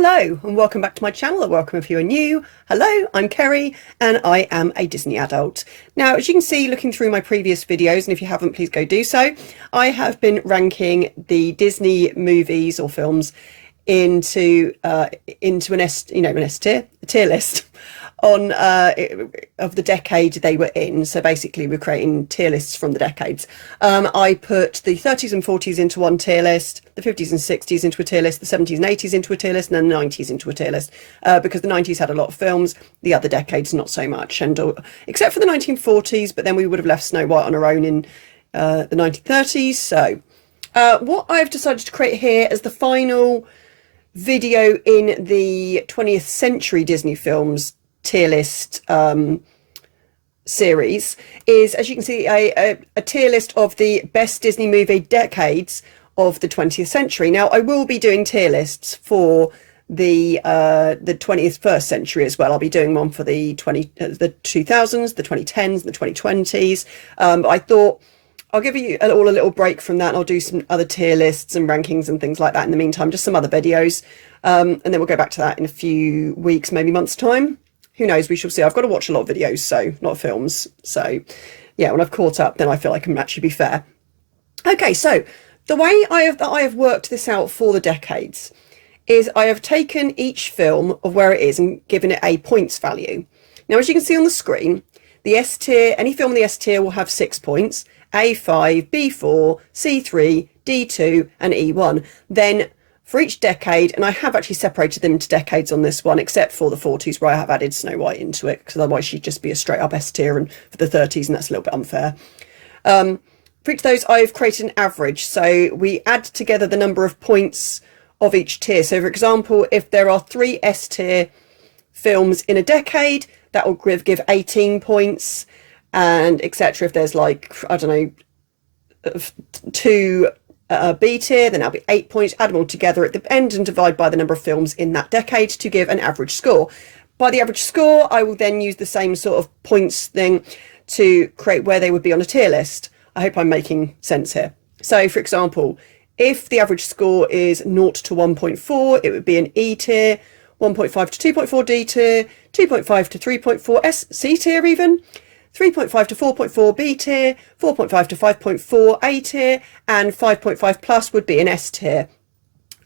Hello and welcome back to my channel, or welcome if you are new. Hello, I'm Kerry and I am a Disney adult. Now, as you can see looking through my previous videos, and if you haven't, please go do so, I have been ranking the Disney movies or films into an S tier, a tier list on of the decade they were in. So basically we're creating tier lists from the decades. I put the 30s and 40s into one tier list, the 50s and 60s into a tier list, the 70s and 80s into a tier list, and then the 90s into a tier list, because the 90s had a lot of films, the other decades not so much, and except for the 1940s, but then we would have left Snow White on her own in the 1930s. So what I've decided to create here as the final video in the 20th century Disney films tier list series is, as you can see, a tier list of the best Disney movie decades of the 20th century. Now, I will be doing tier lists for the 21st century as well. I'll be doing one for the 2000s, the 2010s, the 2020s. I thought I'll give you all a little break from that, and I'll do some other tier lists and rankings and things like that in the meantime, just some other videos. And then we'll go back to that in a few weeks, maybe months' time. Who knows, we shall see. I've got to watch a lot of videos, so not films. So yeah, when I've caught up, then I feel I can actually be fair. Okay, so the way I have worked this out for the decades is I have taken each film of where it is and given it a points value. Now, as you can see on the screen, the S tier, any film in the S tier will have 6 points, A5, B4, C3, D2 and E1. Then for each decade, and I have actually separated them into decades on this one, except for the 40s where I have added Snow White into it, because otherwise she'd just be a straight up S tier, and for the 30s, and that's a little bit unfair. For each of those, I've created an average. So we add together the number of points of each tier. So for example, if there are 3 S tier films in a decade, that will give 18 points, and etc. If there's like, I don't know, 2 B tier, then that'll be 8 points. Add them all together at the end and divide by the number of films in that decade to give an average score. By the average score, I will then use the same sort of points thing to create where they would be on a tier list. I hope I'm making sense here. So for example, if the average score is 0 to 1.4, it would be an E tier, 1.5 to 2.4 D tier, 2.5 to 3.4 C tier even, 3.5 to 4.4 B tier, 4.5 to 5.4 A tier, and 5.5 plus would be an S tier.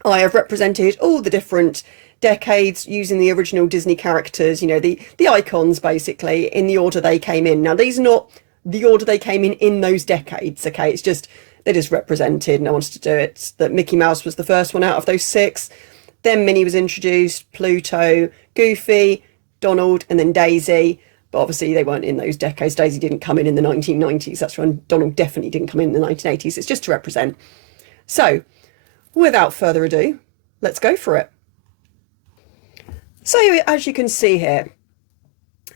I have represented all the different decades using the original Disney characters, you know, the icons basically, in the order they came in. Now, these are not the order they came in those decades, okay? It's just, they're just represented, and I wanted to do it that Mickey Mouse was the first one out of those 6. Then Minnie was introduced, Pluto, Goofy, Donald, and then Daisy. But obviously they weren't in those decades. Daisy didn't come in the 1990s. That's when Donald definitely didn't come in the 1980s. It's just to represent. So without further ado, let's go for it. So as you can see here,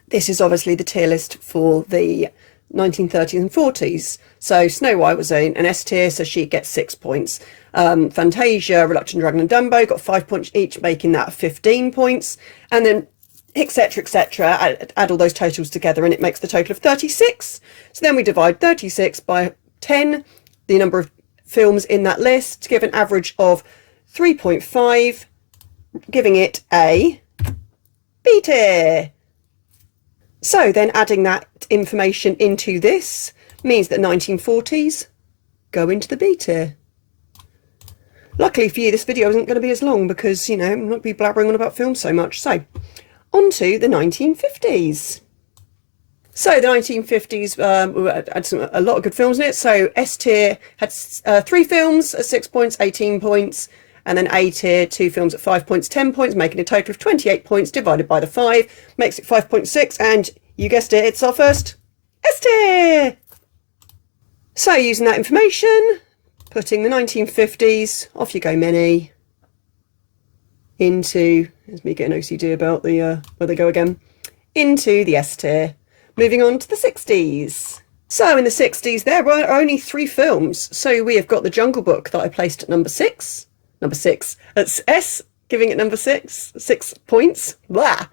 this is obviously the tier list for the 1930s and 40s. So Snow White was an S tier, so she gets 6 points. Fantasia, Reluctant Dragon and Dumbo got 5 points each, making that 15 points. And then etc, etc, add all those totals together and it makes the total of 36. So then we divide 36 by 10, the number of films in that list, to give an average of 3.5, giving it a B tier. So then adding that information into this means that 1940s go into the B tier. Luckily for you, this video isn't going to be as long because, you know, I'm not going to be blabbering on about films so much. So on to the 1950s. So the 1950s had a lot of good films in it. So S tier had 3 films at 6 points, 18 points, and then A tier 2 films at 5 points, 10 points, making a total of 28 points divided by the 5, makes it 5.6, and you guessed it, it's our first S tier. So using that information, putting the 1950s, off you go Minnie, into, there's me getting OCD about the where they go again, into the S tier. Moving on to the 60s. So in the 60s there were only 3 films. So we have got The Jungle Book that I placed at number 6. Number 6. That's S, giving it number 6. 6 points. Blah.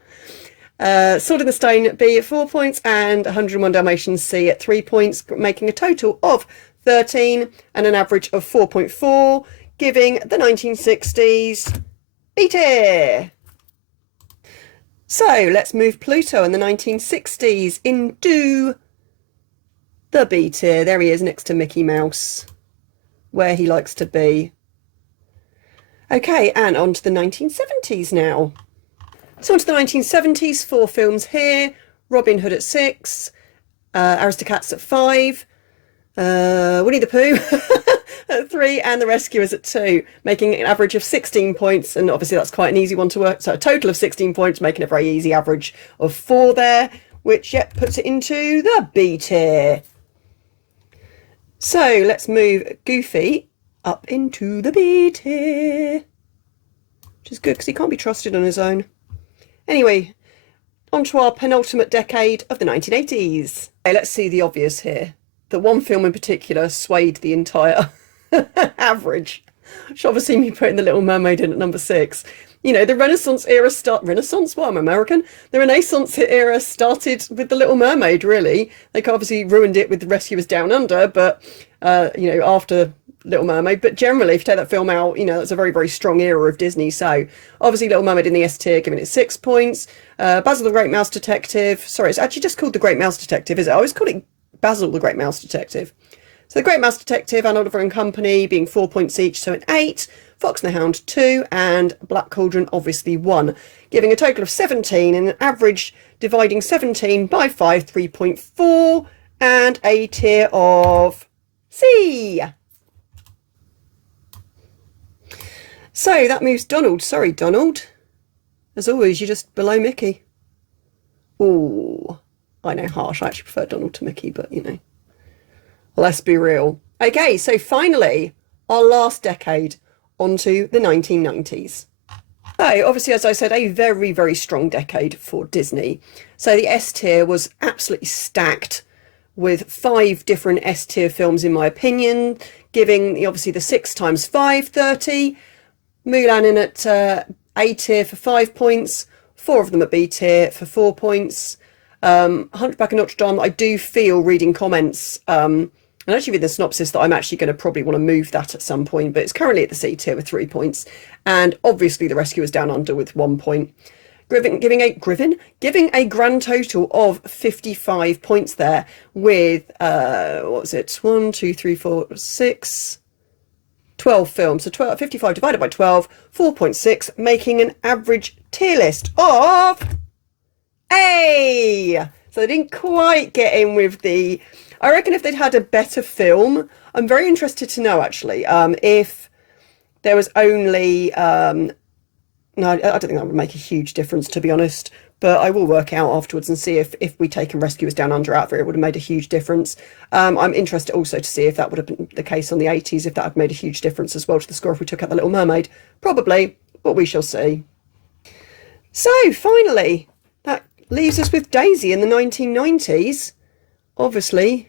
Sword in the Stone B at 4 points, and 101 Dalmatians C at 3 points, making a total of 13 and an average of 4.4, giving the 1960s B tier. So let's move Pluto in the 1960s into the B tier. There he is next to Mickey Mouse, where he likes to be. Okay, and on to the 1970s now. So on to the 1970s, 4 films here. Robin Hood at 6, Aristocats at 5, Winnie the Pooh at 3, and The Rescuers at 2, making an average of 16 points. And obviously that's quite an easy one to work. So a total of 16 points, making a very easy average of 4 there, which, yep, puts it into the B tier. So let's move Goofy up into the B tier, which is good because he can't be trusted on his own. Anyway, on to our penultimate decade of the 1980s. Okay, let's see the obvious here. The one film in particular swayed the entire average, which obviously me putting The Little Mermaid in at number 6. You know, the Renaissance era Renaissance? Well, I'm American. The Renaissance era started with The Little Mermaid, really. They obviously ruined it with The Rescuers Down Under, but, you know, after Little Mermaid. But generally, if you take that film out, you know, that's a very, very strong era of Disney. So, obviously, Little Mermaid in the S tier, giving it 6 points. Basil the Great Mouse Detective. Sorry, it's actually just called The Great Mouse Detective, is it? I always called it Basil the Great Mouse Detective. So, The Great Mouse Detective and Oliver and Company being 4 points each, so an 8. Fox and the Hound 2, and Black Cauldron obviously 1, giving a total of 17 and an average dividing 17 by 5, 3.4, and a tier of C. So that moves Donald. Sorry, Donald. As always, you're just below Mickey. Oh, I know, harsh. I actually prefer Donald to Mickey, but you know, let's be real. Okay, so finally, our last decade. Onto the 1990s. So obviously, as I said, a very, very strong decade for Disney. So the S tier was absolutely stacked with 5 different S tier films, in my opinion, giving obviously the 6 times 5, 30. Mulan in at A tier for 5 points, 4 of them at B tier for 4 points. Hunchback of Notre Dame, I do feel reading comments, and actually with the synopsis, that I'm actually going to probably want to move that at some point, but it's currently at the C tier with 3 points. And obviously The Rescuers Down Under with 1 point. Giving a grand total of 55 points there with, what was it? 1, 2, 3, 4, 6, 12 films. So 55 divided by 12, 4.6, making an average tier list of A. So they didn't quite get in with the... I reckon if they'd had a better film, I'm very interested to know actually, if there was only, no, I don't think that would make a huge difference, to be honest, but I will work out afterwards and see if we taken Rescuers Down Under out there, it would have made a huge difference. I'm interested also to see if that would have been the case on the 80s, if that had made a huge difference as well to the score if we took out The Little Mermaid. Probably, but we shall see. So finally, that leaves us with Daisy in the 1990s. Obviously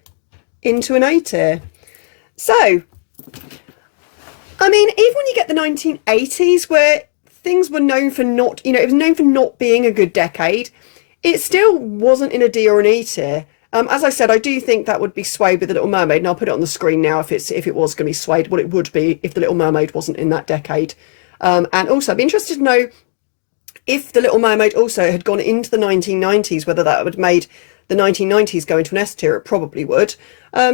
into an A tier. So, I mean, even when you get the 1980s where things were known for not, you know, it was known for not being a good decade, it still wasn't in a D or an E tier. As I said, I do think that would be swayed with The Little Mermaid, and I'll put it on the screen now if it was going to be swayed, what it would be if The Little Mermaid wasn't in that decade. And also, I'd be interested to know if The Little Mermaid also had gone into the 1990s, whether that would have made the 1990s go into an S tier. It probably would.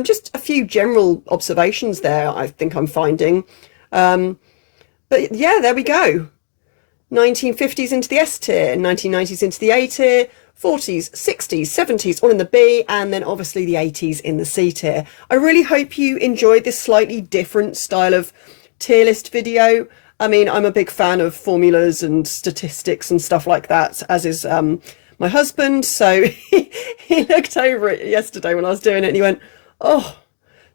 Just a few general observations there, I think I'm finding. But yeah, there we go. 1950s into the S tier, 1990s into the A tier, 40s, 60s, 70s all in the B, and then obviously the 80s in the C tier. I really hope you enjoyed this slightly different style of tier list video. I mean, I'm a big fan of formulas and statistics and stuff like that, as is my husband. So he looked over it yesterday when I was doing it and he went, oh,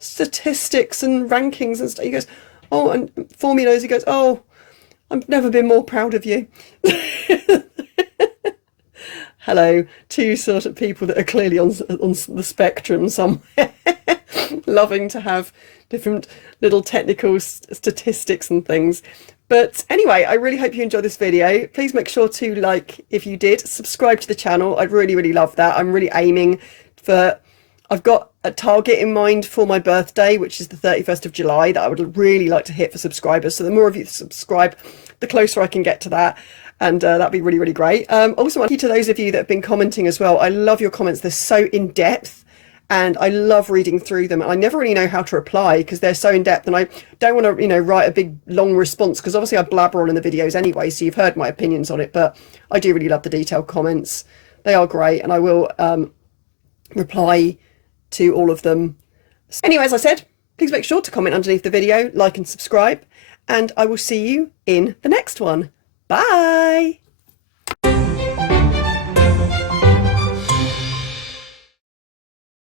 statistics and rankings and stuff. He goes, oh, and formulas. He goes, oh, I've never been more proud of you. Hello, 2 sort of people that are clearly on the spectrum somewhere, loving to have different little technical statistics and things. But anyway, I really hope you enjoyed this video. Please make sure to like if you did, subscribe to the channel. I'd really, really love that. I'm really aiming for I've got a target in mind for my birthday, which is the 31st of July, that I would really like to hit for subscribers. So the more of you subscribe, the closer I can get to that. And that'd be really, really great. Also, thank you to those of you that have been commenting as well. I love your comments. They're so in depth and I love reading through them. I never really know how to reply because they're so in depth, and I don't want to, you know, write a big long response because obviously I blabber on in the videos anyway. So you've heard my opinions on it, but I do really love the detailed comments. They are great, and I will reply to all of them. Anyway, as I said, please make sure to comment underneath the video, like and subscribe, and I will see you in the next one. Bye!